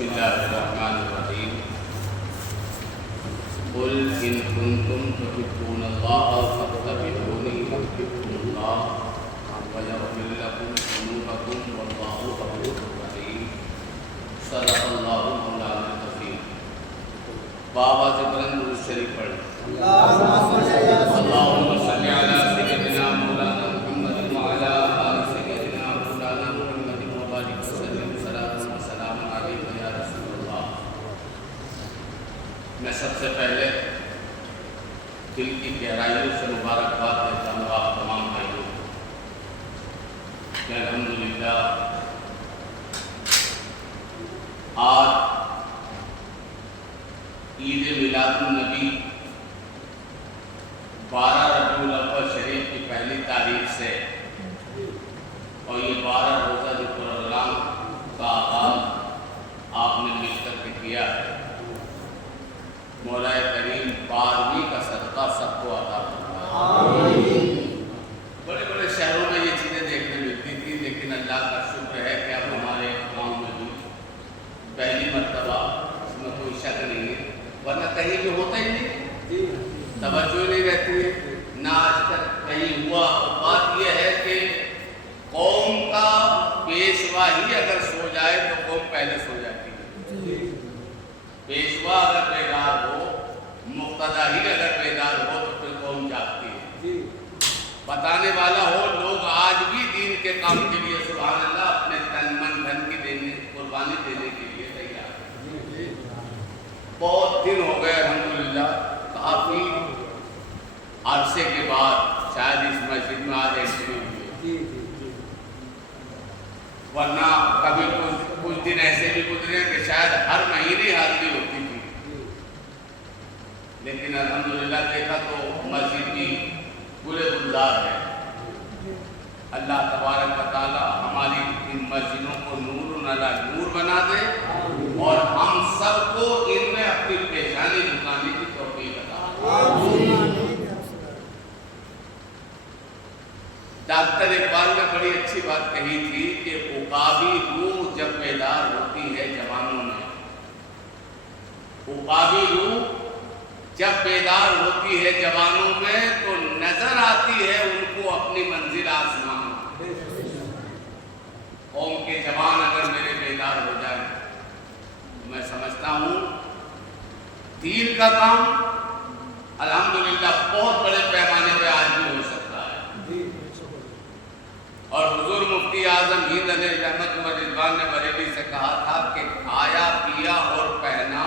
بسم اللہ الرحمن الرحیم قل ان کنتم تحبون اللہ فاتبعونی یحببکم اللہ ویغفر لکم ذنوبکم واللہ غفور رحیم صدق اللہ مولانا العظیم۔ بابا سے بلند درود شریف پڑھیں۔ اللہم صلی علی سیدنا مولانا محمد وعلی آل سیدنا مولانا محمد وبارک وسلم صلاۃ و سلام علیک یا رسول اللہ۔ میں سب سے پہلے دل کی گہرائیوں سے مبارکباد دیتا ہوں آپ تمام بھائیوں کو کہ الحمدللہ آج عید میلاد النبی 12 ربیع الاول شریف کی پہلی تاریخ سے اور یہ 12 روزہ ذکر العلام کا آغاز آپ نے مل کر کے کیا ہے۔ مولا کریم 12ویں کا صدقہ سب کو عطا فرمائے۔ بڑے بڑے شہروں میں یہ چیزیں دیکھنے ملتی تھی، لیکن اللہ کا شکر ہے کہ اب ہمارے گاؤں میں بھی پہلی مرتبہ اس میں کوئی شک نہیں ہے، ورنہ کہیں بھی ہوتا ہی نہیں، توجہ نہیں رہتی ہے، نہ آج تک کہیں ہوا۔ بات یہ ہے کہ قوم کا پیشوا ہی اگر سو جائے تو قوم پہلے سو جاتی ہے۔ پیشوا اگر بیدار ہو، مقتدی ہی اگر بیدار ہو تو پھر قوم جاگتی ہے۔ بتانے والا ہو، لوگ آج بھی دین کے کام کے لیے سبحان اللہ اپنے تن من دھن کی قربانی دینے کے لیے تیار ہیں۔ بہت دن ہو گئے الحمدللہ، کافی عرصے کے بعد شاید اس مسجد میں آج انٹری ہوئی ہے، ورنہ کبھی کچھ دن ایسے بھی گزرے کہ شاید ہر مہینے حاضری ہوتی تھی، لیکن الحمدللہ دیکھا تو مسجد بھی گلے گلزار ہے۔ اللہ تبارک و تعالی ہماری ان مسجدوں کو نور علی نور بنا دے اور ہم سب کو ان میں اپنی پیشانی جھکانے کی توفیق عطا فرمائے۔ ڈاکٹر اقبال نے بڑی اچھی بات کہی تھی کہ عقابی روح جب بیدار ہوتی ہے جوانوں میں، عقابی روح جب بیدار ہوتی ہے جوانوں میں تو نظر آتی ہے ان کو اپنی منزل آسمان۔ قوم کے جوان اگر میرے بیدار ہو جائیں تو میں سمجھتا ہوں دین کا کام الحمدللہ بہت بڑے پیمانے پہ آج بھی ہو سکتا ہے۔ اور حضور مفتی اعظم ہند علیہ رحمت و رضوان نے بریلی سے کہا تھا کہ کھایا پیا اور پہنا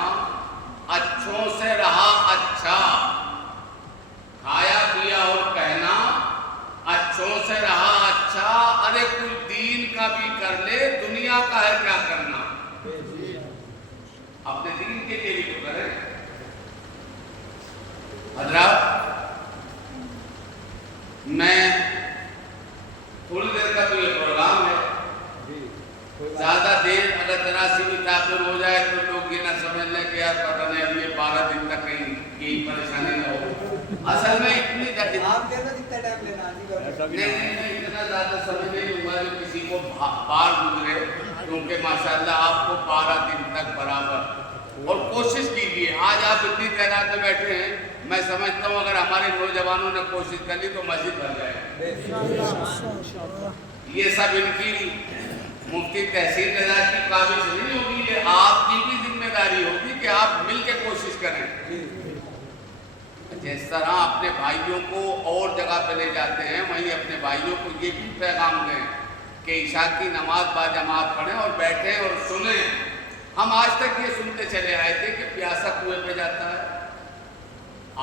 اچھوں سے رہا اچھا، کھایا پیا اور پہنا اچھوں سے رہا اچھا، ارے کچھ دین کا بھی کر لے، دنیا کا ہے کیا کرنا، اپنے دین کے لیے بھی تو کریں۔ حضرات میں تھوڑی دیر کا تو یہ پروگرام ہے، زیادہ دیر اگر ذرا سی بھی تاخیر ہو جائے تو لوگ یہ نہ سمجھ لیں کہ یار پتہ نہیں اب یہ 12 دن تک کہیں یہی پریشانی نہ ہو۔ اصل میں اتنی نہیں اتنا زیادہ سمجھ نہیں ہوا جو کسی کو بار گزرے، کیونکہ ماشاءاللہ آپ کو 12 دن تک برابر، اور کوشش کیجیے۔ آج آپ اتنی تعداد میں بیٹھے ہیں، میں سمجھتا ہوں اگر ہمارے نوجوانوں نے کوشش کر لی تو مسجد بن جائے۔ یہ سب ان کی مفتی تحصیل رضا کی کاوش نہیں ہوگی، یہ آپ کی بھی ذمہ داری ہوگی کہ آپ مل کے کوشش کریں۔ جس طرح اپنے بھائیوں کو اور جگہ پہ لے جاتے ہیں، وہیں اپنے بھائیوں کو یہ بھی پیغام دیں کہ عشاء کی نماز باجماعت پڑھیں اور بیٹھیں اور سنیں۔ ہم آج تک یہ سنتے چلے آئے تھے کہ پیاسا کنویں پہ جاتا ہے،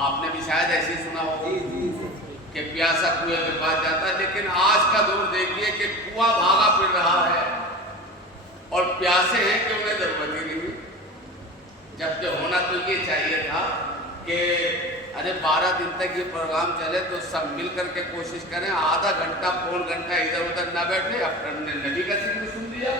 آپ نے بھی شاید ایسے ہی سنا ہوگا کہ پیاسا کنویں کے پاس جاتا ہے، لیکن آج کا دور دیکھیے کہ کنواں بھاگا پھر رہا ہے اور پیاسے ہیں کہ انہیں ضرورت ہی نہیں، جبکہ ہونا تو یہ چاہیے تھا کہ ارے 12 دن تک یہ پروگرام چلے تو سب مل کر کے کوشش کریں، آدھا گھنٹہ پون گھنٹہ ادھر ادھر نہ بیٹھے، اپنے نبی کا ذکر سن لیا،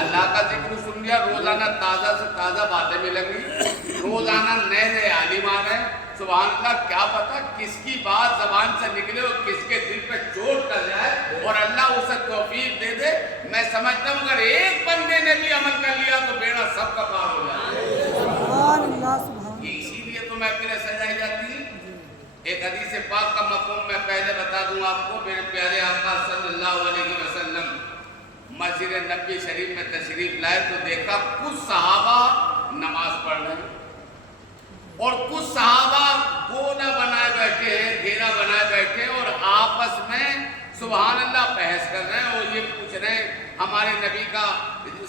اللہ کا ذکر سن لیا، روزانہ تازہ سے تازہ باتیں ملیں گی، روزانہ نئے نئے عالم آ رہے ہیں، سبحان اللہ، کیا پتہ کس کی بات زبان سے نکلے اور کس کے دل پہ چوٹ کر جائے اور اللہ اسے توفیق دے دے، میں سمجھتا ہوں اگر ایک بندے نے بھی عمل کر لیا تو بیڑا سب کا پار ہو جائے۔ سبحان اللہ سبحان یہ اسی لیے تو محفلیں سجائی جاتی ہیں۔ ایک حدیث پاک کا مفہوم میں پہلے بتا دوں آپ کو، میرے پیارے آقا صلی اللہ علیہ وسلم مسجد نبوی شریف میں تشریف لائے تو دیکھا کچھ صحابہ نماز پڑھ رہے ہیں اور کچھ صحابہ گولا بنائے بیٹھے ہیں، گھیرا بنائے بیٹھے ہیں اور آپس میں سبحان اللہ بحث کر رہے ہیں اور یہ پوچھ رہے ہیں ہمارے نبی کا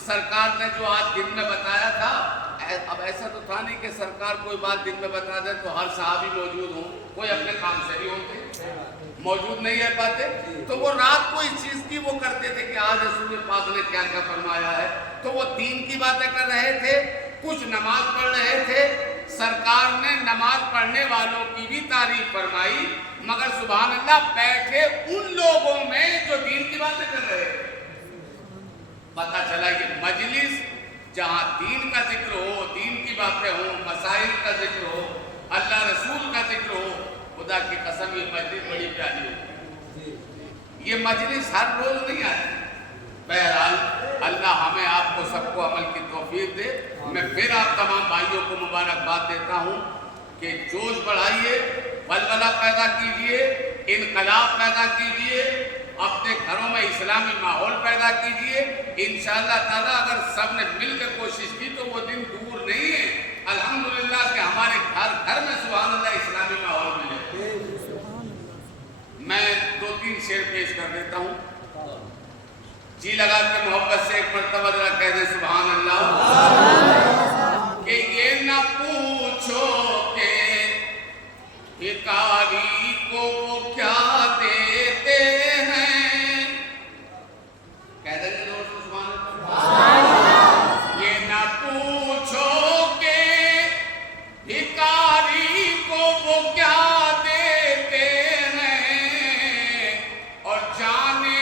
سرکار نے جو آج دن میں بتایا تھا، اب ایسا تو تھا نہیں کہ سرکار کوئی بات دن میں بتا دے تو ہر صحابی موجود ہوں، کوئی اپنے کام سے بھی ہوتے موجود نہیں رہ پاتے، تو وہ رات کو اس چیز کی وہ کرتے تھے کہ آج رسول پاک نے کیا کیا فرمایا ہے، تو وہ دین کی باتیں کر رہے تھے، کچھ نماز پڑھ رہے تھے۔ سرکار نے نماز پڑھنے والوں کی بھی تعریف فرمائی، مگر سبحان اللہ بیٹھے ان لوگوں میں جو دین کی باتیں کر رہے تھے۔ پتہ چلا کہ مجلس جہاں دین کا ذکر ہو، دین کی باتیں ہوں، مسائل کا ذکر ہو، اللہ رسول کا ذکر ہو، خدا کی قسم یہ مجلس بڑی پیاری ہوتی ہے۔ یہ مجلس ہر روز نہیں آتی۔ بہرحال اللہ ہمیں آپ کو سب کو عمل کی توفیق دے۔ میں پھر آپ تمام بھائیوں کو مبارکباد دیتا ہوں کہ جوش بڑھائیے، ولولہ پیدا کیجئے، انقلاب پیدا کیجئے، اپنے گھروں میں اسلامی ماحول پیدا کیجئے۔ انشاءاللہ تعالیٰ اگر سب نے مل کر کوشش کی تو وہ دن دور نہیں ہے الحمدللہ کہ ہمارے گھر گھر میں سبحان اللہ اسلامی ماحول ملے۔ میں 2-3 شعر پیش کر دیتا ہوں، جی لگا کے محبت سے ایک مرتبہ ذرا کہہ دیں سبحان اللہ۔ کہ یہ نہ پوچھو کہ بھکاری کو وہ کیا دیتے ہیں، کہہ دیں گے دوست سبحان اللہ۔ یہ نہ پوچھو کہ بھکاری کو وہ کیا دیتے ہیں، اور جانے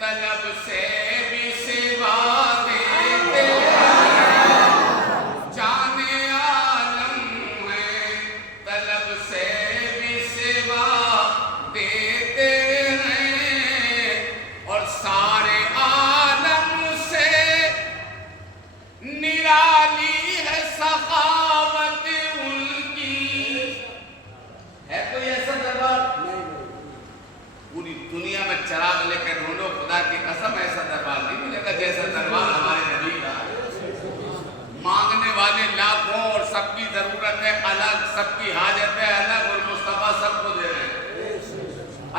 طلب سے بھی سوا دیتے ہیں، جانے عالم ہے طلب سے بھی سوا دیتے ہیں، اور سارے عالم سے نرالی ہے سخاوت ان کی۔ ہے کوئی ایسا دربار؟ پوری دنیا میں چراغ لے کر ڈھونڈو، خدا کی قسم ایسا دربار نہیں ملے گا جیسا دربار ہمارے نبی کا۔ مانگنے والے لاکھوں اور سب کی ضرورتیں الگ، سب کی حاجتیں الگ، اور مصطفیٰ سب کو دے رہے ہیں۔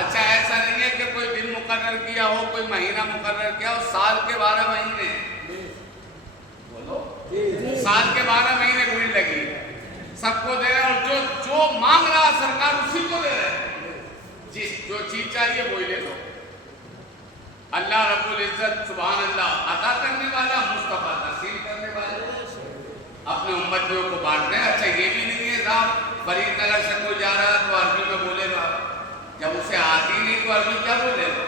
اچھا ایسا نہیں ہے کہ کوئی دن مقرر کیا ہو، کوئی مہینہ مقرر کیا ہو، سال کے 12 مہینے بولو، سال کے 12 مہینے گھڑی لگی، سب کو دے رہے ہیں، اور جو مانگ رہا سرکار اسی کو دے رہے ہیں۔ جو چیز چاہیے وہی لے لو۔ اللہ رب العزت سبحان اللہ عطا کرنے والا، مصطفیٰ تقسیم کرنے والا، اپنے امتیوں کو بانٹنے۔ اچھا یہ بھی نہیں ہے صاحب فرید نگر سے کوئی جا رہا ہے تو عربی میں بولے گا، جب اسے آتی نہیں تو عربی کیا بولے گا؟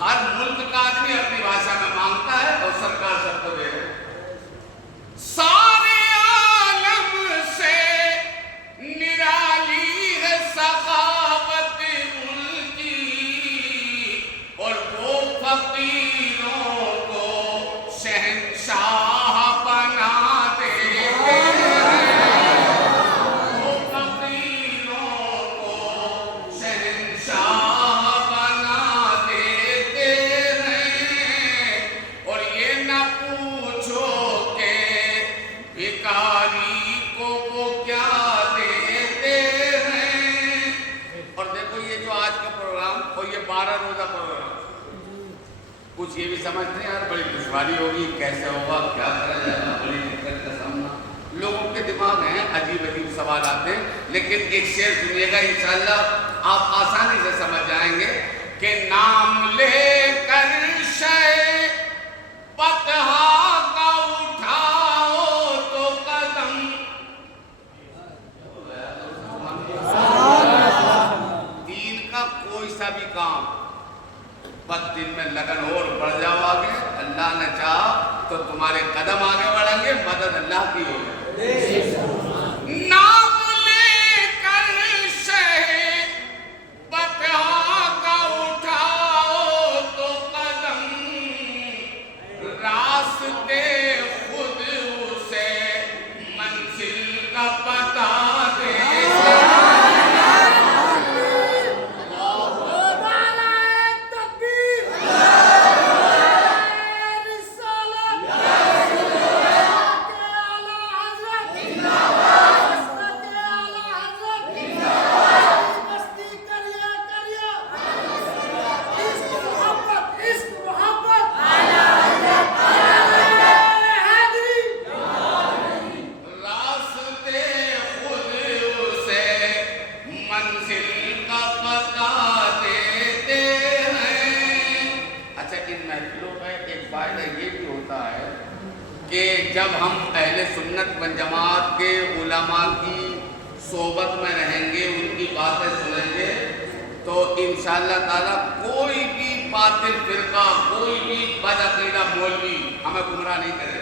ہر ملک کا آدمی اپنی بھاشا میں مانگتا ہے اور سرکار سب کو دے رہے ہیں۔ سارے عالم سے نرالی ہے سخاوت ان کی، اور وہ فقیروں کو شہنشاہ بنا دیتے ہیں، وہ فقیروں کو شہنشاہ بنا دیتے ہیں، اور یہ نہ پوچھو کہ بھکاری کو وہ کیا دیتے ہیں۔ اور دیکھو یہ جو آج کا پروگرام اور یہ 12 روزہ پروگرام، کچھ یہ بھی سمجھتے ہیں یار بڑی دشواری ہوگی، کیسے ہوگا، کیا کرا جائے گا، بڑی دقت کا سامنا۔ لوگوں کے دماغ ہیں عجیب عجیب سوالات ہیں، لیکن ایک شعر سنیے گا انشاءاللہ آپ آسانی سے سمجھ جائیں گے کہ نام لے کر شے پتہا کا اٹھاؤ تو قدم، دین کا کوئی سا بھی کام بس دن میں لگن ہو اور بڑھ جاؤ آگے، اللہ نے چاہا تو تمہارے قدم آگے بڑھیں گے، مدد اللہ کی ہوگی۔ نام لے کر شے اچھا ان محفلوں میں ایک فائدہ یہ بھی ہوتا ہے کہ جب ہم اہل سنت و جماعت کے علماء کی صحبت میں رہیں گے، ان کی باتیں سنیں گے، تو انشاءاللہ تعالیٰ کوئی بھی باطل فرقہ، کوئی بھی بدعقیدہ مولوی ہمیں گمراہ نہیں کرے،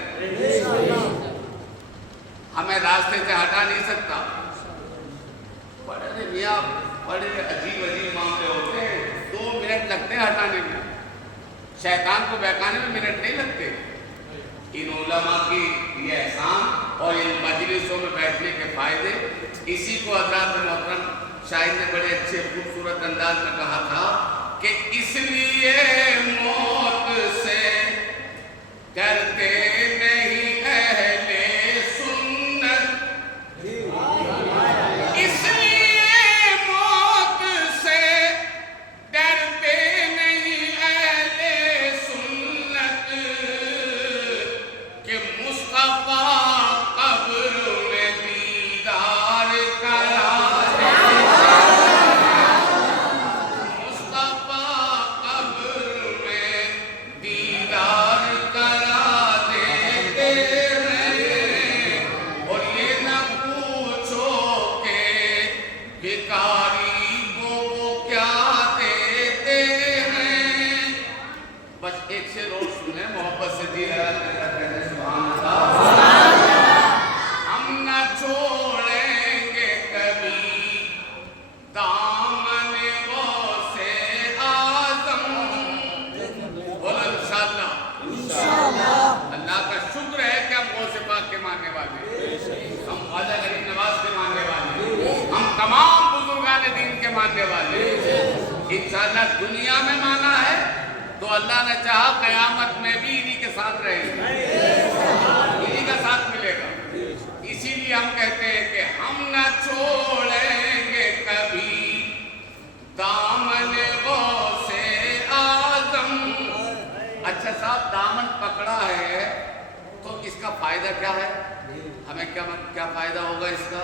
ہمیں راستے سے ہٹا نہیں سکتا۔ بڑے میاں بڑے عجیب عجیب معاملے ہوتے ہیں، 2 منٹ لگتے ہیں ہٹانے میں، شیطان کو بہکانے میں منٹ نہیں لگتے۔ ان علماء کی یہ احسان اور ان مجلسوں میں بیٹھنے کے فائدے، اسی کو حضرات محترم شاعر نے بڑے اچھے خوبصورت انداز میں کہا تھا کہ اس لیے موت سے ڈرتے نہیں اہل سنت، اس لیے موت سے ڈرتے نہیں اہل سنت کہ مصطفیٰ قبر میں دیدار کرا دے، مصطفیٰ قبر میں دیدار کرا دیتے ہیں، اور یہ نہ پوچھو کہ بھکاری کو وہ کیا دیتے ہیں۔ بس ایک سے روز سنیں محبت سے جی رہا ہے، سبحان اللہ۔ ہم نہ چھوڑیں گے کبھی دامن غوث اعظم، بولو انشاءاللہ۔ اللہ کا شکر ہے کہ ہم غوث پاک کے ماننے والے ہیں، ہم خواجہ غریب نواز کے ماننے والے ہیں، ہم تمام بزرگان دین کے ماننے والے ہیں۔ انشاءاللہ دنیا میں مانا ہے تو اللہ نے چاہا قیامت میں بھی انہی کے ساتھ رہیں گے، انہی کا ساتھ ملے گا۔ اسی لیے ہم کہتے ہیں کہ ہم نہ چھوڑیں گے کبھی دامن غوث اعظم۔ اچھا صاحب دامن پکڑا ہے تو اس کا فائدہ کیا ہے؟ ہمیں کیا فائدہ ہوگا اس کا؟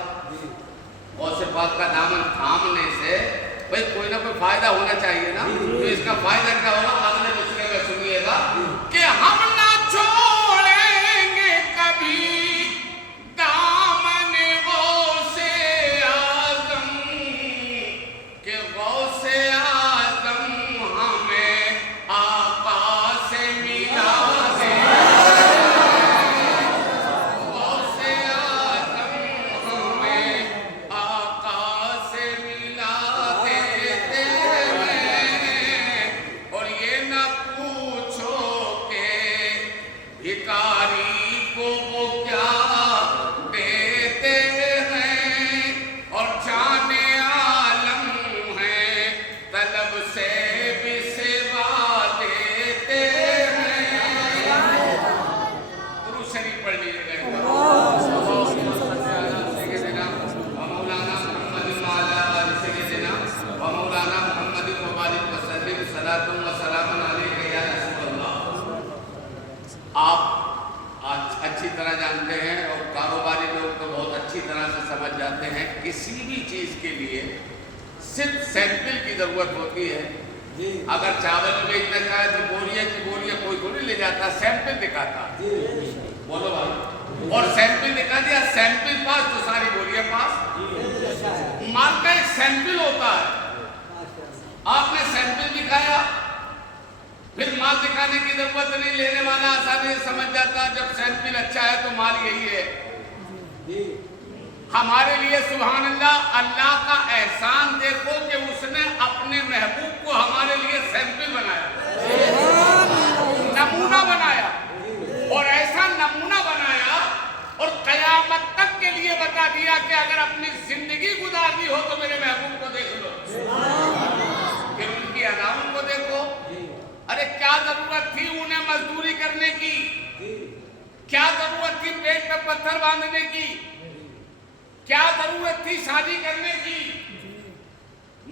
غوث پاک کا دامن تھامنے سے بھئی کوئی نہ کوئی فائدہ ہونا چاہیے نا، تو اس کا فائدہ کیا ہوگا؟ اگلے مصرعے میں سنیے گا کہ ہم نہ چھوڑیں گے کبھی دامن غوث اعظم، کہ غوث اعظم ہمیں آقا سے ملا دے، غوث اعظم ہمیں آقا سے ملا دیتے ہیں، اور یہ نہ پوچھو کہ بھکاری کو وہ کیا دیتے ہیں، اور جان عالم ہے طلب سے بھی سوا دیتے ہیں۔ درود شریف پڑھ لیجیے گا۔ سیدنا و مولانا محمد وعلی آل سیدنا و مولانا محمد وبارک وسلم، صلاۃ و سلام علیک یا رسول اللہ۔ آپ اچھی طرح جانتے ہیں اور کاروباری لوگ تو بہت اچھی طرح سے سمجھ جاتے ہیں، کسی بھی چیز کے لیے صرف سیمپل کی ضرورت ہوتی ہے۔ اگر چاول بیچنا چاہے تو بوریاں کی بوریاں کوئی تھوڑی لے جاتا، سیمپل دکھاتا، بولو بھائی، اور سیمپل دکھا دیا، سیمپل پاس تو ساری بوریاں پاس۔ مال کا ایک سیمپل ہوتا ہے، آپ نے سیمپل دکھایا، پھر مال دکھانے کی ضرورت نہیں، لینے والا آسانی سے سمجھ جاتا جب سیمپل اچھا ہے تو مال یہی ہے۔ ہمارے لیے سبحان اللہ، اللہ کا احسان دیکھو کہ اس نے اپنے محبوب کو ہمارے لیے سیمپل بنایا، نمونہ بنایا، اور ایسا نمونہ بنایا اور قیامت تک کے لیے بتا دیا کہ اگر اپنی زندگی گزارنی ہو تو میرے محبوب کو دیکھ لو، پھر ان کی اداؤں کو دیکھو۔ ارے کیا ضرورت تھی انہیں مزدوری کرنے کی، کیا ضرورت تھی پیٹ پہ پتھر باندھنے کی، کیا ضرورت تھی شادی کرنے کی،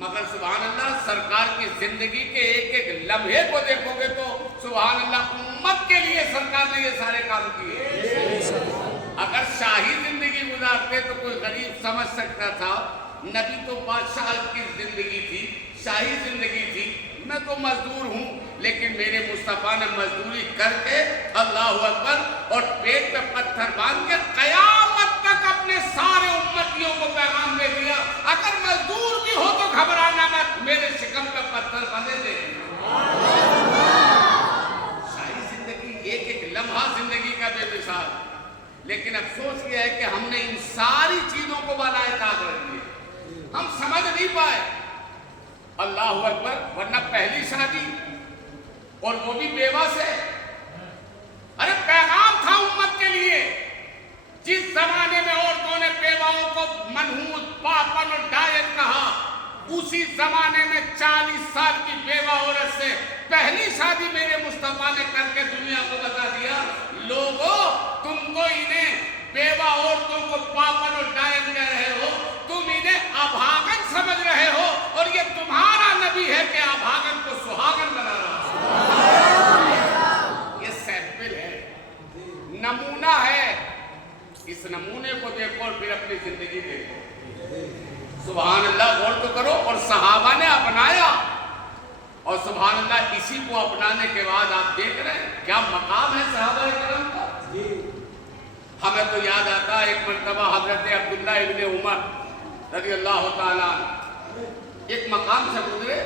مگر سبحان اللہ سرکار کی زندگی کے ایک ایک لمحے کو دیکھو گے تو سبحان اللہ امت کے لیے سرکار نے یہ سارے کام کیے۔ اگر شاہی زندگی گزارتے تو کوئی غریب سمجھ سکتا تھا، نبی تو بادشاہ کی زندگی تھی، شاہی زندگی تھی، میں تو مزدور ہوں، لیکن میرے مصطفیٰ نے مزدوری کر کے اللہ اکبر اور پیٹ پہ پتھر باندھ کے قیامت تک اپنے سارے امتیوں کو پیغام دے دیا، اگر مزدور بھی ہو تو گھبرانا مت، میرے شکم پہ پتھر بندے دے۔ شاہی زندگی ایک ایک لمحہ زندگی کا بے مثال، لیکن افسوس یہ ہے کہ ہم نے ان ساری چیزوں کو بالائے طاق رکھ دیا، ہم سمجھ نہیں پائے۔ اللہ اکبر، ورنہ پہلی شادی اور وہ بھی بیوہ سے، ارے پیغام تھا امت کے لیے۔ جس زمانے میں عورتوں نے بیواؤں کو منحوس، پاپن اور ڈائن کہا، اسی زمانے میں 40 سال کی بیوہ عورت سے پہلی شادی میرے مصطفیٰ نے کر کے دنیا کو بتا دیا، لوگو تم کو انہیں بیوہ عورتوں کو پاپن اور ڈائن کہہ رہے ہو، تم انہیں ابھاگن سمجھ رہے ہو، اور یہ تمہارا نبی ہے کہ ابھاگن کو سہاگن بنا رہا ہے۔ یہ سیمپل ہے، نمونہ ہے، اس نمونے کو دیکھو اور پھر اپنی زندگی دیکھو۔ سبحان اللہ، غور تو کرو۔ اور صحابہ نے اپنایا، اور سبحان اللہ اسی کو اپنانے کے بعد آپ دیکھ رہے ہیں کیا مقام ہے صحابہ کرام کا۔ ہمیں تو یاد آتا ایک مرتبہ حضرت عبداللہ ابن عمر رضی اللہ تعالیٰ ایک مقام سے گزرے،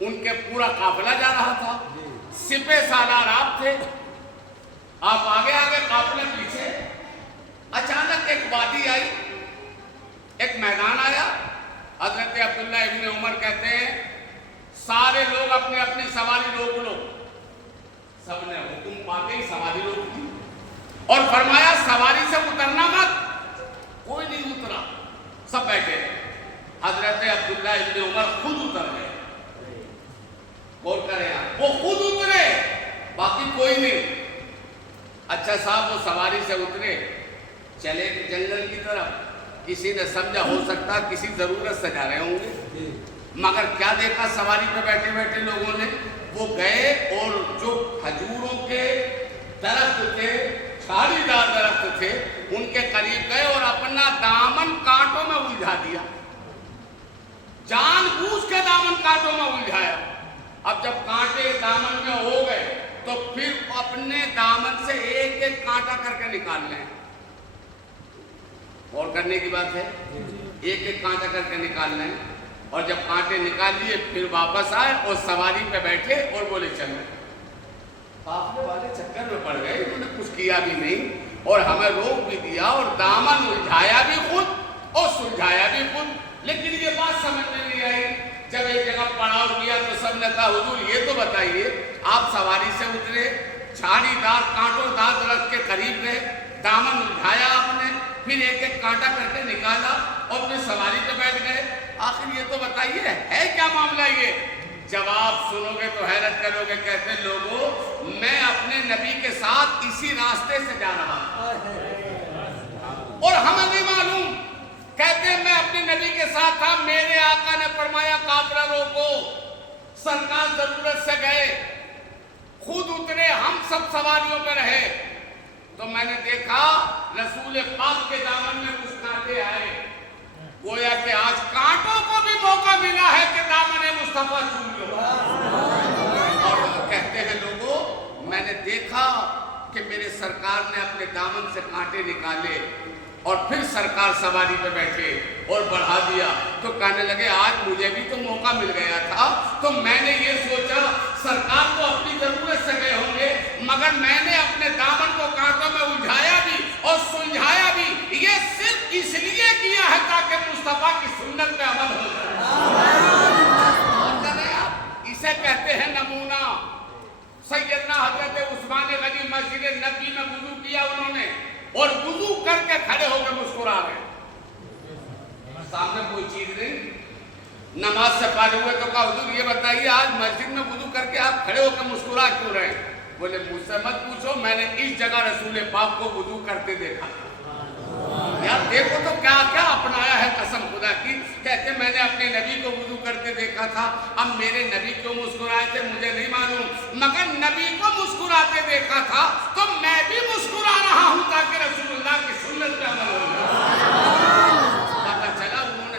ان کے پورا قافلہ جا رہا تھا، سپہ سالار آپ تھے، آپ آگے آگے قافلہ پیچھے، اچانک ایک وادی آئی، ایک میدان آیا، حضرت عبداللہ ابن عمر کہتے ہیں سارے لوگ اپنے اپنی سواری روک لو، سب نے حکم پاتے ہی سواری روک دی اور فرمایا سواری سے اترنا مت، کوئی نہیں اترا، سب بیٹھے۔ حضرت عبداللہ ابن عمر خود اتر گئے، غور کریں آپ، وہ خود اترے، باقی کوئی نہیں۔ اچھا صاحب وہ سواری سے اترے، چلے جنگل کی طرف، کسی نے سمجھا ہو سکتا کسی ضرورت سے جا رہے ہوں گے، مگر کیا دیکھا سواری پہ بیٹھے بیٹھے لوگوں نے، وہ گئے اور جو کھجوروں کے درخت تھے، جھاڑی دار درخت تھے، ان کے قریب گئے اور اپنا دامن کانٹوں میں الجھا دیا، جان بوجھ کے دامن کانٹوں میں الجھایا۔ اب جب کانٹے دامن میں ہو گئے تو پھر اپنے دامن سے ایک ایک کانٹا کر کے نکال لیں، اور کرنے کی بات ہے، ایک ایک کانٹا کر کے نکال لیں، اور جب کانٹے نکال لیے پھر واپس آئے اور سواری پہ بیٹھے اور بولے چلو۔ قافلے والے چکر میں پڑ گئے، انہوں نے کچھ کیا بھی نہیں اور ہمیں روک بھی دیا اور دامن الجھایا بھی خود اور سلجھایا بھی خود، لیکن یہ بات سمجھ میں نہیں آئی۔ جب ایک جگہ پڑاؤ کیا تو سب نے کہا حضور یہ تو بتائیے، آپ سواری سے اترے، جھاڑی دار کانٹوں دار درخت کے قریب گئے، دامن الجھایا آپ نے، پھر ایک ایک کانٹا کر کے نکالا اور پھر سواری پہ بیٹھ گئے، آخر یہ تو بتائیے ہے کیا معاملہ یہ؟ جواب سنو گے تو حیرت کرو گے، کہتے لوگوں میں اپنے نبی کے ساتھ اسی راستے سے جا رہا ہوں اور ہمیں نہیں معلوم، کہتے میں اپنے نبی کے ساتھ تھا، میرے آقا نے فرمایا قافلہ روکو، سرکار ضرورت سے گئے، خود اترے، ہم سب سواریوں پہ رہے، تو میں نے دیکھا رسول پاک کے دامن میں کچھ کانٹے آئے، گویا کہ آج کانٹوں کو بھی موقع ملا ہے کہ دامن مصطفیٰ چوم لو۔ اور کہتے ہیں لوگوں میں نے دیکھا کہ میرے سرکار نے اپنے دامن سے کانٹے نکالے اور پھر سرکار سواری پہ بیٹھے اور بڑھا دیا، تو کہنے لگے آج مجھے بھی تو موقع مل گیا تھا، تو میں نے یہ سوچا سرکار کو اپنی ضرورت سے گئے ہوں گے، مگر میں نے اپنے دامن کو کانٹوں میں الجھایا بھی اور سلجھایا بھی، یہ صرف اس لیے کیا ہے تاکہ مصطفیٰ کی سنت پہ عمل ہو جائے۔ اسے کہتے ہیں نمونہ۔ سیدنا حضرت عثمان غنی مسجد نبی میں وضو کیا انہوں نے، اور وضو کر کے کھڑے ہو کے مسکرا رہے، سامنے کوئی چیز نہیں، نماز سے فارغ ہوئے تو کہا حضور یہ بتائیے آج مسجد میں وضو کر کے آپ کھڑے ہو کے مسکرا کیوں رہے ہیں؟ بولے مجھ سے مت پوچھو، میں نے اس جگہ رسول پاک کو وضو کرتے دیکھا۔ یار دیکھو تو کیا کیا اپنایا ہے قسم خدا کی، کہتے میں نے اپنے نبی کو وضو کرتے دیکھا تھا، اب میرے نبی کیوں مسکرائے تھے مجھے نہیں معلوم، مگر نبی کو مسکراتے دیکھا تھا تو میں بھی مسکرا رہا ہوں تاکہ رسول اللہ کی سنت پہ عمل ہو جائے۔ پتہ چلا انہوں نے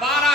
12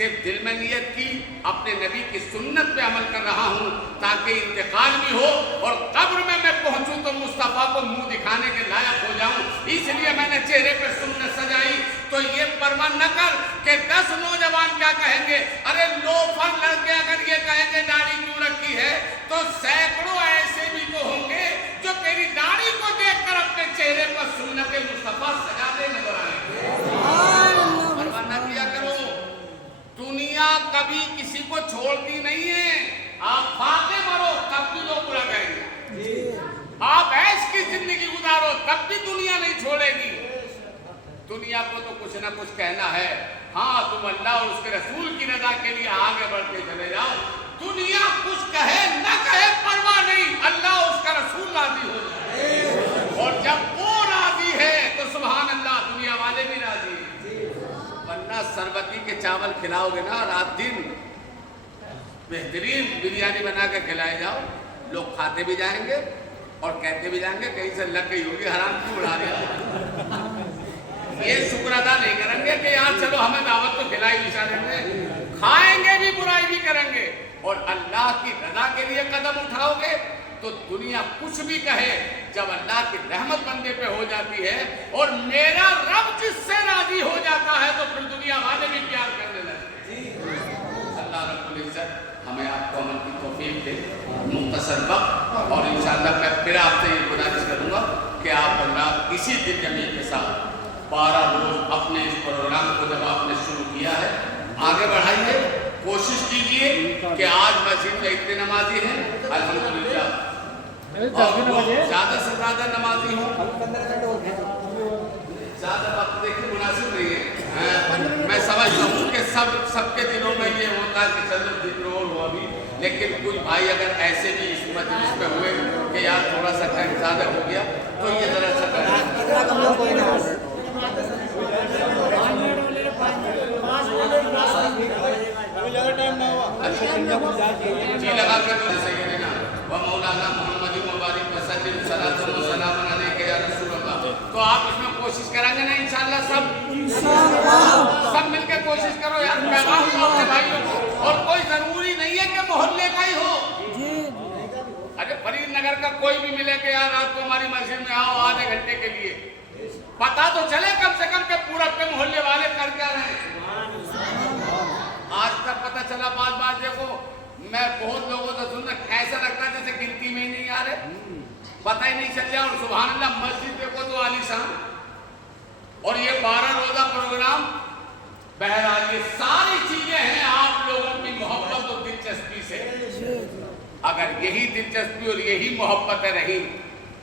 صرف دل میں نیت کی، اپنے نبی کی سنت پہ عمل کر رہا ہوں تاکہ انتقال بھی ہو اور قبر میں پہنچوں تو مصطفیٰ کو منہ دکھانے کے لائق ہو جاؤں، اس لیے میں نے چہرے پہ سنت سجائی۔ تو یہ پرواہ نہ کر کہ 10 نوجوان کیا کہیں گے، ارے لوفر لڑکے اگر یہ کہیں گے داڑھی کیوں رکھی ہے، تو سینکڑوں ایسے بھی تو ہوں گے جو تیری داڑھی کو دیکھ کر اپنے چہرے پر سنت مصطفیٰ سجاتے نظر آئیں گے۔ پرواہ نہ کیا کرو، دنیا کبھی کسی کو چھوڑتی نہیں ہے، آپ فاتح مرو تب بھی لوگ برا کہیں گے، آپ عیش کی زندگی گزارو تب بھی دنیا نہیں چھوڑے گی۔ دنیا کو تو کچھ نہ کچھ کہنا ہے، ہاں تم اللہ اور اس کے رسول کی رضا کے لیے آگے بڑھتے چلے جاؤ، دنیا کچھ کہے نہ کہے پرواہ نہیں، اللہ اور اس کا رسول راضی ہو جائے، اور جب وہ راضی ہے تو سبحان اللہ دنیا والے بھی راضی ہیں۔ ورنہ سربتی کے چاول کھلاؤ گے نا رات دن، بہترین بریانی بنا کے کھلائے جاؤ، لوگ کھاتے بھی جائیں گے اور کہتے بھی جائیں گے کہیں سے لگ گئی ہوگی، حرام کیوں اڑا رہے ہو، یہ شکر ادا نہیں کریں گے کہ یار چلو ہمیں دعوت تو کھلائی بیچارے نے، کھائیں گے بھی برائی بھی کریں گے، اور اللہ کی رضا کے لیے قدم اٹھاؤ گے تو دنیا کچھ بھی کہے، جب اللہ کی رحمت بندے پہ ہو جاتی ہے اور میرا رب جس سے راضی ہو جاتا ہے تو پھر دنیا والے بھی پیار کرنے لگتے ہیں۔ اللہ رب العزت ہمیں آپ کو عمل کی توفیق دے۔ مختصر وقت اور انشاءاللہ میں پھر آپ سے یہ گزارش کروں گا کہ آپ اللہ اسی دل جمعی کے ساتھ 12 روز اپنے اس پروگرام کو جب آپ نے شروع کیا ہے آگے بڑھائیے، کوشش کیجئے کہ آج مسجد میں اتنے نمازی ہیں الحمدللہ، اور وہ زیادہ سے زیادہ نمازی ہوں، زیادہ وقت دیکھیں مناسب نہیں ہے، میں سمجھتا ہوں کہ سب کے دلوں میں یہ ہوتا ہے کہ چلو ذکر اور ہوا بھی، لیکن کچھ بھائی اگر ایسے بھی اس مجلس میں ہوئے کہ یار تھوڑا سا ٹائم زیادہ ہو گیا تو یہ ذرا سا کریں جی لگا کر تو سیدنا و مولانا محمد مبارک وسلم صلاۃ و سلام علیک یا رسول اللہ، تو آپ اس میں کوشش کریں گے نا انشاءاللہ سب مل کے کوشش کرو یار، پیغام دو اپنے بھائیوں کو، اور کوئی ضروری نہیں ہے کہ محلے کا ہی ہو، ارے فرید نگر کا کوئی بھی ملے کہ یار رات کو ہماری مسجد میں آؤ آدھے گھنٹے کے لیے، پتا تو چلے کم سے کم کہ پورا اپنے محلے والے کر کیا رہے ہیں۔ آج تک پتا چلا بات دیکھو، میں بہت لوگوں سے سننا ایسا لگتا ہے جیسے گنتی میں ہی نہیں آ رہے، پتہ ہی نہیں چل رہا، اور سبحان اللہ مسجد دیکھو تو عالی شان، اور یہ 12 روزہ پروگرام، بہرحال یہ ساری چیزیں ہیں آپ لوگوں کی محبت اور دلچسپی سے، اگر یہی دلچسپی اور یہی محبتیں رہی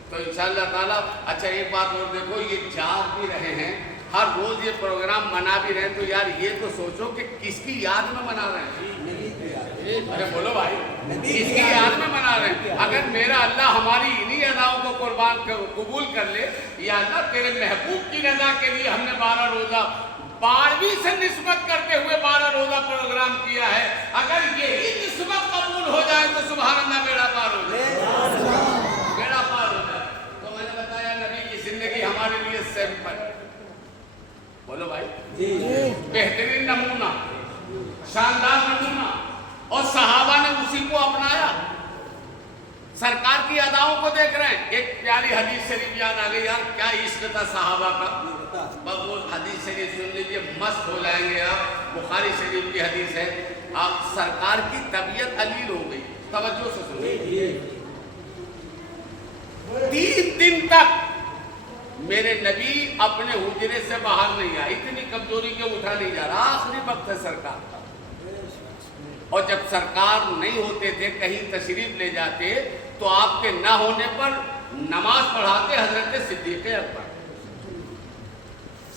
تو انشاءاللہ تعالیٰ، اچھا ایک بات اور دیکھو، یہ جا بھی رہے ہیں ہر روز یہ پروگرام منا بھی رہے ہیں، تو یار یہ تو سوچو کہ کس کی یاد میں منا رہے ہیں، ارے بولو بھائی کس کی یاد میں منا رہے ہیں، اگر میرا اللہ ہماری انہی اداؤں کو قربان قبول کر لے، یا اللہ تیرے محبوب کی رضا کے لیے ہم نے 12 روزہ 12ویں سے نسبت کرتے ہوئے 12 روزہ پروگرام کیا ہے، اگر یہی نسبت قبول ہو جائے تو سبحان اللہ بیڑا پار ہو جائے، بیڑا پار ہو جائے۔ تو میں نے بتایا نبی کی زندگی ہمارے لیے سیمپل، بولو بھائی بہترین نمونہ، شاندار نمونہ، اور صحابہ نے اسی کو اپنایا، سرکار کی اداؤں کو دیکھ رہے ہیں۔ ایک پیاری حدیث شریف یاد آ گئی یار، کیا عشق تھا صحابہ کا، بس وہ حدیث شریف سن لیجیے مست ہو جائیں گے آپ، بخاری شریف کی حدیث ہے، آپ سرکار کی طبیعت علیل ہو گئی، توجہ سے سنیے، 3 دن تک میرے نبی اپنے حجرے سے باہر نہیں آئے، اتنی کمزوری کے اٹھا نہیں جا رہا، آخری وقت ہے سرکار کا، اور جب سرکار نہیں ہوتے تھے کہیں تشریف لے جاتے تو آپ کے نہ ہونے پر نماز پڑھاتے حضرت صدیق اکبر،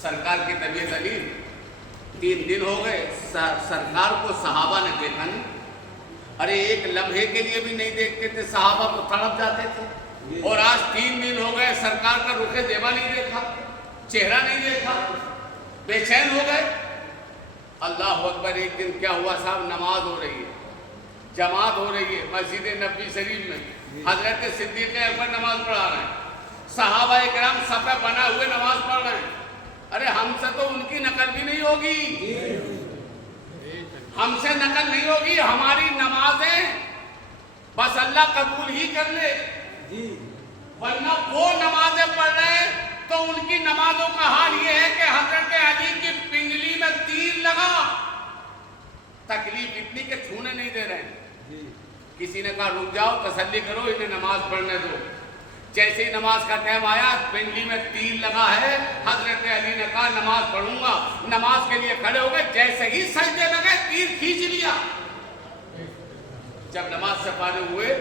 سرکار کی طبیعت علیل، 3 دن ہو گئے، سرکار کو صحابہ نے دیکھا نہیں، ارے ایک لمحے کے لیے بھی نہیں دیکھتے تھے، صحابہ کو تڑپ جاتے تھے، اور آج 3 دن ہو گئے سرکار کا رخ زیبا نہیں دیکھا، چہرہ نہیں دیکھا، بے چین ہو گئے۔ اللہ اکبر، ایک دن کیا ہوا صاحب، نماز ہو رہی ہے، جماعت ہو رہی ہے مسجد نبوی شریف میں، حضرت صدیق اکبر نماز پڑھا رہے ہیں، صحابہ اکرام صفحہ بنا ہوئے نماز پڑھ رہے ہیں، ارے ہم سے تو ان کی نقل بھی نہیں ہوگی، ہم سے نقل نہیں ہوگی. ہماری نمازیں بس اللہ قبول ہی کر لے, ورنہ وہ نمازیں پڑھ رہے ہیں تو ان کی نمازوں کا حال یہ ہے کہ حضرت علی کی پنڈلی میں تیر لگا, تکلیف اتنی کہ چھونے نہیں دے رہے ہیں. کسی نے کہا رک جاؤ, تسلی کرو, انہیں نماز پڑھنے دو. جیسے ہی نماز کا ٹائم آیا, پنڈلی میں تیر لگا ہے, حضرت علی نے کہا نماز پڑھوں گا. نماز کے لیے کھڑے ہو گئے, جیسے ہی سجدے میں گئے تیر کھینچ لیا. جب نماز سے فارغ ہوئے,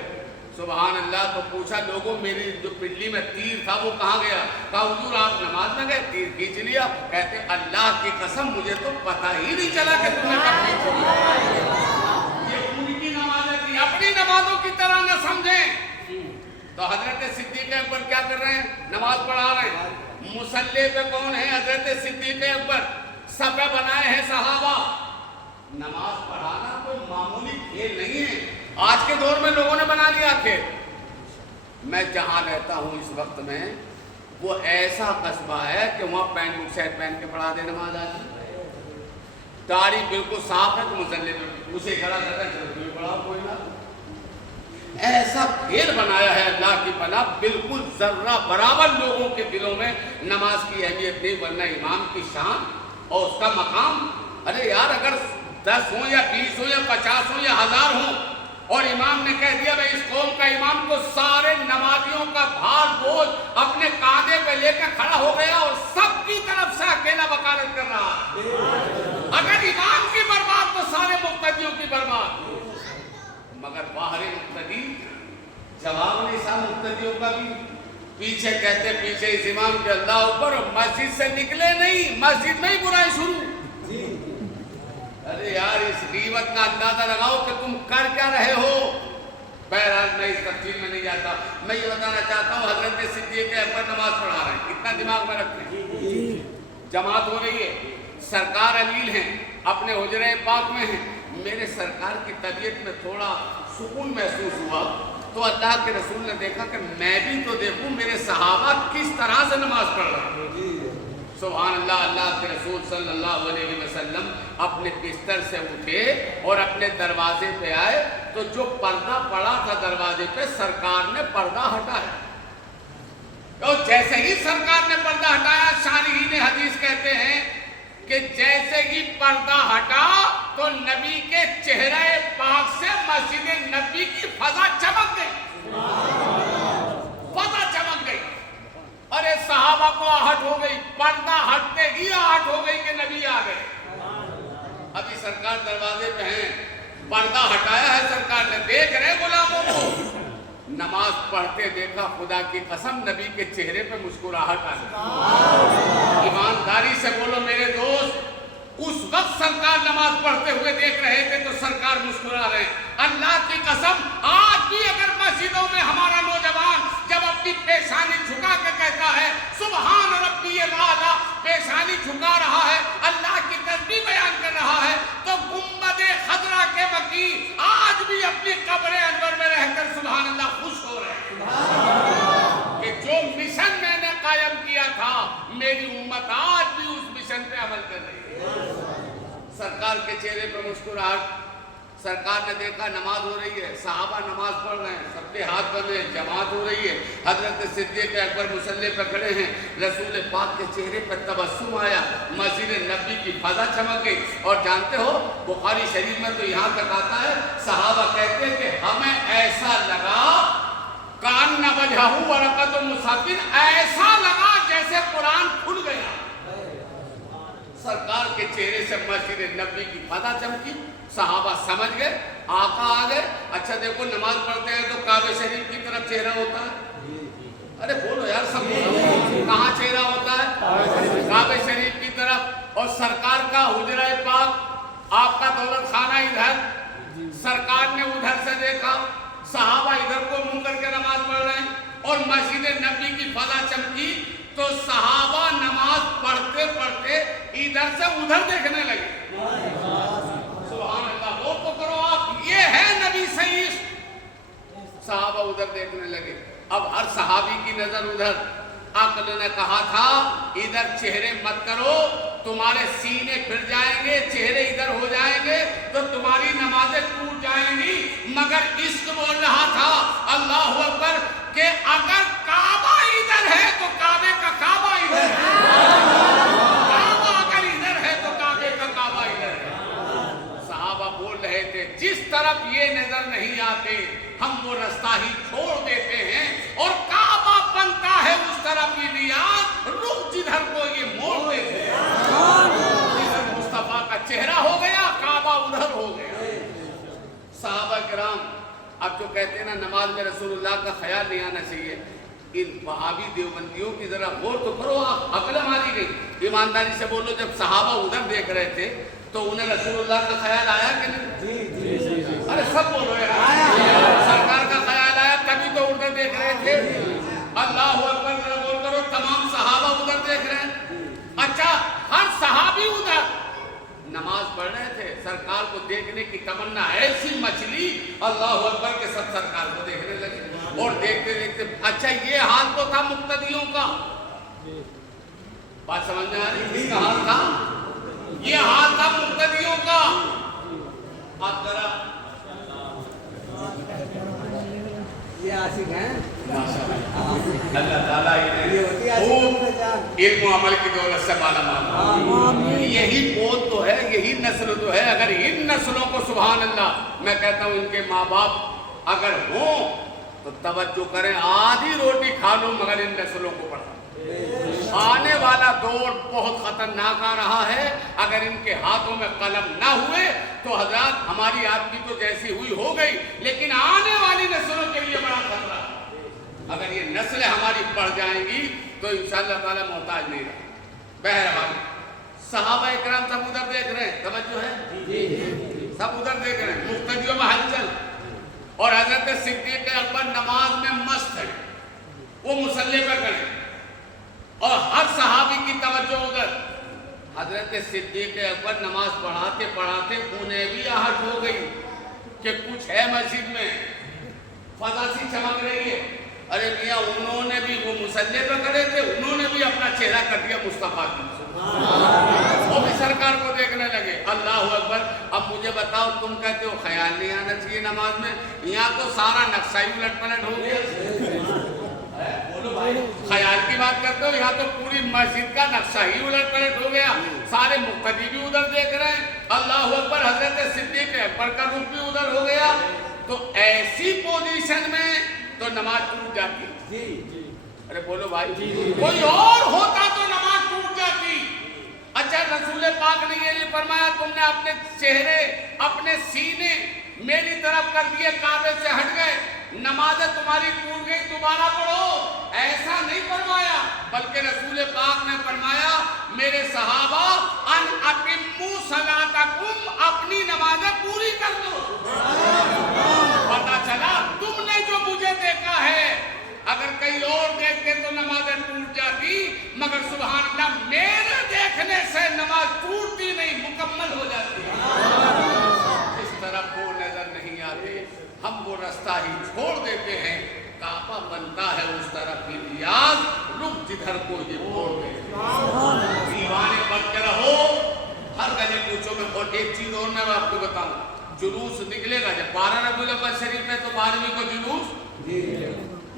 سبحان اللہ, تو پوچھا لوگوں میری جو پنڈلی میں تیر تھا وہ کہاں گیا؟ کہا حضور آپ نماز میں گئے, تیر کھینچ لیا. کہتے اللہ کی قسم مجھے تو پتہ ہی نہیں چلا کہ تم نے کب کھینچ لیا. یہ ان کی نمازیں تھی, اپنی نمازوں کی طرح نہ سمجھیں. تو حضرت صدیق اکبر کیا کر رہے ہیں؟ نماز پڑھا رہے ہیں. مصلی پہ کون ہے؟ حضرت صدیق اکبر. صفے بنائے ہیں صحابہ. نماز پڑھانا کوئی معمولی کھیل نہیں ہے. آج کے دور میں لوگوں نے بنا لیا کھیل. میں جہاں رہتا ہوں اس وقت میں, وہ ایسا قصبہ ہے کہ وہاں پینٹ بک سیٹ پہن کے پڑھا دے نماز. آج داڑھی بالکل صاف ہے تو مصلی پہ اسے کھڑا کرتا ہے, چلو تمہیں پڑھاؤ کوئی نہ. ایسا کھیل بنایا ہے اللہ کی پناہ, بالکل ذرہ برابر لوگوں کے دلوں میں نماز کی اہمیت نہیں, ورنہ امام کی شان اور اس کا مقام. ارے یار, اگر 10 ہوں یا 20 ہوں یا 50 ہوں یا 1000 ہوں, اور امام نے کہہ دیا بھائی اس قوم کا امام, تو سارے نمازیوں کا بھار بوجھ اپنے کاندھے پہ لے کر کھڑا ہو گیا اور سب کی طرف سے اکیلا وکالت کر رہا. اگر امام کی برباد تو سارے مقتدیوں کی برباد. مگر باہر مقتدی جواب نہیں تھا مقتدیوں کا بھی. پیچھے کہتے پیچھے اس امام کے اللہ اوپر, اور مسجد سے نکلے نہیں, مسجد میں ہی برائی شروع. ارے یار, اس غیبت کا اندازہ لگاؤ کہ تم کر کیا رہے ہو. بہرحال میں اس تفصیل میں نہیں جاتا. میں یہ بتانا چاہتا ہوں حضرت صدیق اکبر نماز پڑھا رہے ہیں, اتنا دماغ میں رکھتے ہیں. جماعت ہو رہی ہے, سرکار علیل ہیں, اپنے حجرہ پاک میں ہیں. میرے سرکار کی طبیعت میں تھوڑا سکون محسوس ہوا, تو اللہ کے رسول نے دیکھا کہ میں بھی تو دیکھوں میرے صحابہ کس طرح سے نماز پڑھ رہے ہیں. سبحان اللہ. اللہ کے رسول صلی اللہ علیہ وسلم اپنے بستر سے اٹھے اور اپنے دروازے پہ آئے, تو جو پردہ پڑا تھا دروازے پہ, سرکار نے پردہ ہٹایا. اور جیسے ہی سرکار نے پردہ ہٹایا, شارحین حدیث کہتے ہیں کہ جیسے ہی پردہ ہٹا تو نبی کے چہرے پاک سے مسجد نبی کی فضا چمک گئی. فضا چمک گئی. ارے صحابہ کو آہٹ ہو گئی, پردہ ہٹتے ہی آہٹ ہو گئی کہ نبی آ گئے. ابھی سرکار دروازے پہ ہیں, پردہ ہٹایا ہے سرکار نے, دیکھ رہے غلاموں کو, نماز پڑھتے دیکھا, خدا کی قسم نبی کے چہرے پہ مسکراہٹ آ گئی. ایمانداری سے بولو میرے دوست, اس وقت سرکار نماز پڑھتے ہوئے دیکھ رہے تھے تو سرکار مسکرا رہے ہیں. اللہ کی قسم, آج بھی اگر مسجدوں میں ہمارا نوجوان جب اپنی پیشانی جھکا کے کہتا ہے سبحان ربی الاعلی, پیشانی جھکا رہا ہے, اللہ کی تسبیح بیان کر رہا ہے, تو گنبد خضرا کے مکی آج بھی اپنی قبر انور میں رہ کر سبحان اللہ خوش ہو رہے ہیں کہ جو مشن میں نے قائم کیا تھا, میری امت آج بھی اس مشن پہ عمل کر رہی ہے. سرکار کے چہرے پہ مسکراہٹ. سرکار نے دیکھا نماز ہو رہی ہے, صحابہ نماز پڑھ رہے ہیں, سب کے ہاتھ بندھے ہیں, جماعت ہو رہی ہے. حضرت صدیق اکبر مصلی پہ کھڑے ہیں, رسول پاک کے چہرے پہ تبسم آیا, مسجد نبی کی فضا چمک گئی. اور جانتے ہو بخاری شریف میں تو یہاں تک آتا ہے, صحابہ کہتے ہیں کہ ہمیں ایسا لگا کان نہ وجہہ ورقۃ مصحف, ایسا لگا جیسے قرآن کھل گیا. سرکار کے چہرے سے مسجد نبی کی فضا چمکی. صحابہ سمجھ گئے آقا آ گئے. اچھا دیکھو, نماز پڑھتے ہیں تو کعبہ شریف کی طرف چہرہ ہوتا ہے. ارے بولو یار, سب بولو, کہاں چہرہ ہوتا ہے؟ کعبہ شریف کی طرف. اور سرکار کا حجرہ پاک, آپ کا دولت خانہ ادھر, سرکار نے ادھر سے دیکھا, صحابہ ادھر کو منہ کر کے نماز پڑھ رہے ہیں, اور مسجد نبی کی فضا چمکی تو صحابہ نماز پڑھتے پڑھتے ادھر سے ادھر دیکھنے لگے. سبحان اللہ, وہ تو کرو آپ, یہ ہے نبی صحیح. صحابہ ادھر دیکھنے لگے. اب ہر صحابی کی نظر ادھر. عقل نے کہا تھا ادھر چہرے مت کرو, تمہارے سینے پھر جائیں گے, چہرے ادھر ہو جائیں گے, تو جائیں گی، مگر عشق بول رہا تھا اللہ اکبر کہ اگر کعبہ ادھر ہے تو کعبے کا کعبہ ادھر ہے، کعبہ اگر ادھر ہے تو کعبے کا کعبہ ادھر ہے۔ صحابہ بول رہے تھے جس طرف یہ نظر نہیں آتے ہم وہ رستہ ہی چھوڑ دیتے ہیں، اور کعبہ بنتا ہے اس طرف ہی نیاز، رخ جدھر کو یہ موڑ دیتے ہیں، ادھر مصطفیٰ کا چہرہ ہو گیا، کعبہ ادھر ہو گیا۔ صحابہ کرام اب جو کہتے ہیں نا نماز میں رسول اللہ کا خیال نہیں آنا چاہیے، ان وہابی دیوبندیوں کی ذرا غور تو کرو، عقل ماری گئی۔ ایمانداری سے بولو، جب صحابہ ادھر دیکھ رہے تھے تو انہیں رسول اللہ کا خیال آیا کہ نہیں؟ ارے سب بولو یار، سرکار کا خیال آیا تبھی تو ادھر دیکھ رہے تھے۔ اللہ اکبر ذرا غور کرو، تمام صحابہ ادھر دیکھ رہے ہیں۔ اچھا ہر صحابی ادھر نماز پڑھ رہے تھے، سرکار کو دیکھنے کی تمنا ایسی مچلی، اللہ اکبر کے سب سرکار کو دیکھنے لگے، اور دیکھتے دیکھتے اچھا یہ حال تو تھا مقتدیوں کا، بات سمجھ میں آ رہی؟ کس کا حال تھا؟ یہ حال تھا مقتدیوں کا۔ اب ذرا یہ عاشق ہیں، اللہ تعالیٰ علم و عمل کی دولت سے مالا مال، یہی پود تو ہے، یہی نسل تو ہے۔ اگر ان نسلوں کو سبحان اللہ، میں کہتا ہوں ان کے ماں باپ اگر ہوں تو توجہ کریں، آدھی روٹی کھا لو مگر ان نسلوں کو پڑھا۔ آنے والا دور بہت خطرناک آ رہا ہے، اگر ان کے ہاتھوں میں قلم نہ ہوئے تو حضرات ہماری آپ کی تو جیسی ہوئی ہو گئی، لیکن آنے والی نسلوں کے لیے بڑا خطرہ ہے۔ اگر یہ نسلیں ہماری پڑھ جائیں گی تو انشاءاللہ تعالیٰ محتاج نہیں رہے۔ بہرحال صحابہ اکرام سب ادھر دیکھ رہے ہیں، توجہ ہے، سب ادھر دیکھ رہے ہیں، مقتدیوں میں ہلچل، اور حضرت صدیق اکبر نماز میں مست ہے، وہ مصلی پہ کھڑے، اور ہر صحابی کی توجہ ادھر۔ حضرت صدیق اکبر نماز پڑھاتے پڑھاتے انہیں بھی آہٹ ہو گئی کہ کچھ ہے مسجد میں، فضا سی چمک رہی ہے۔ ارے میاں انہوں نے بھی، وہ مصلی پہ کھڑے تھے، انہوں نے بھی اپنا چہرہ کر دیا مصطفیٰ کی، وہ بھی سرکار کو دیکھنے لگے۔ اللہ اکبر۔ اب مجھے بتاؤ، تم کہتے ہو خیال نہیں آنا چاہیے نماز میں، یہاں تو سارا نقشہ ہی الٹ پلٹ ہو گیا۔ خیال کی بات کرتے ہو، یہاں تو پوری مسجد کا نقشہ ہی الٹ پلٹ ہو گیا، سارے مقتدی بھی ادھر دیکھ رہے ہیں۔ اللہ اکبر۔ حضرت صدیق اکبر کا رخ بھی ادھر ہو گیا، تو ایسی پوزیشن میں تو نماز ٹوٹ جاتی۔ ارے بولو بھائی، کوئی اور ہوتا تو نماز ٹوٹ جاتی۔ اچھا رسول پاک نے یہ نہیں فرمایا تم نے اپنے چہرے، اپنے سینے میری طرف کر دیے، کعبے سے ہٹ گئے، نمازیں تمہاری ٹوٹ گئی، دوبارہ پڑھو، ایسا نہیں فرمایا، بلکہ رسول پاک نے فرمایا میرے صحابہ ان اتموا صلاتکم، اپنی نمازیں پوری کر دو۔ پتہ چلا تم نے جو مجھے دیکھا ہے، اگر کہیں اور دیکھتے تو نمازیں ٹوٹ جاتی، مگر سبحان اللہ میرے دیکھنے سے نماز ٹوٹتی نہیں، مکمل ہو جاتی۔ اس طرف وہ نظر نہیں آتے، ہم وہ رستہ ہی چھوڑ دیتے ہیں، کعبہ بنتا ہے اس طرف ہی نیاز، رخ جدھر کو یہ موڑ دیتے ہیں۔ دیوانے بن کے رہو، ہر گلی کوچوں میں۔ اور ایک چیز اور میں آپ کو بتاؤں، جلوس نکلے گا جب 12 ربیع الاول شریف ہے تو 12ویں کو جلوس،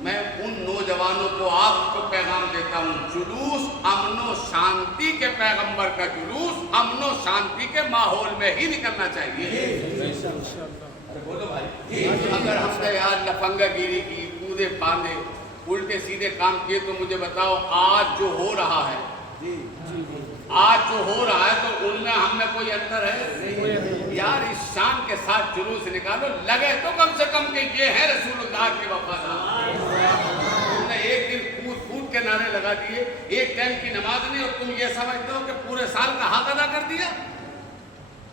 میں ان نوجوانوں کو آپ کو پیغام دیتا ہوں، جلوس امن و شانتی کے پیغمبر کا جلوس امن و شانتی کے ماحول میں ہی نکلنا چاہیے۔ بولو بھائی، اگر ہم نے یار لفنگا گیری کی، کودے پاندے، الٹے سیدھے کام کیے، تو مجھے بتاؤ آج جو ہو رہا ہے، تو ان میں ہم میں کوئی انتر ہے؟ یار اس شان کے ساتھ جلوس نکالو، لگے تو کم سے کم کہ یہ ہے رسول اللہ کے وفادار۔ تم نے ایک دن کود کے نعرے لگا دیے، ایک ٹائم کی نماز نہیں، اور تم یہ سمجھتے ہو کہ پورے سال کا حق ادا کر دیا۔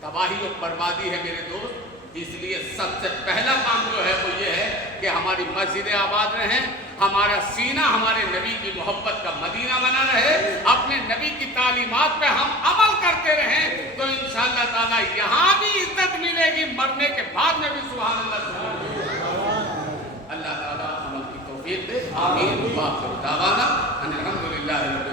تباہی اور بربادی ہے میرے دوست۔ اس لیے سب سے پہلا کام جو ہے وہ یہ ہے کہ ہماری مسجدیں آباد رہیں، ہمارا سینہ ہمارے نبی کی محبت کا مدینہ بنا رہے، اپنے نبی کی تعلیمات پہ ہم عمل کرتے رہیں، تو انشاءاللہ تعالیٰ یہاں بھی عزت ملے گی، مرنے کے بعد میں بھی سبحان اللہ۔ اللہ تعالیٰ عمل کی توفیق دے، آمین۔ وآخر دعوانا ان الحمدللہ رب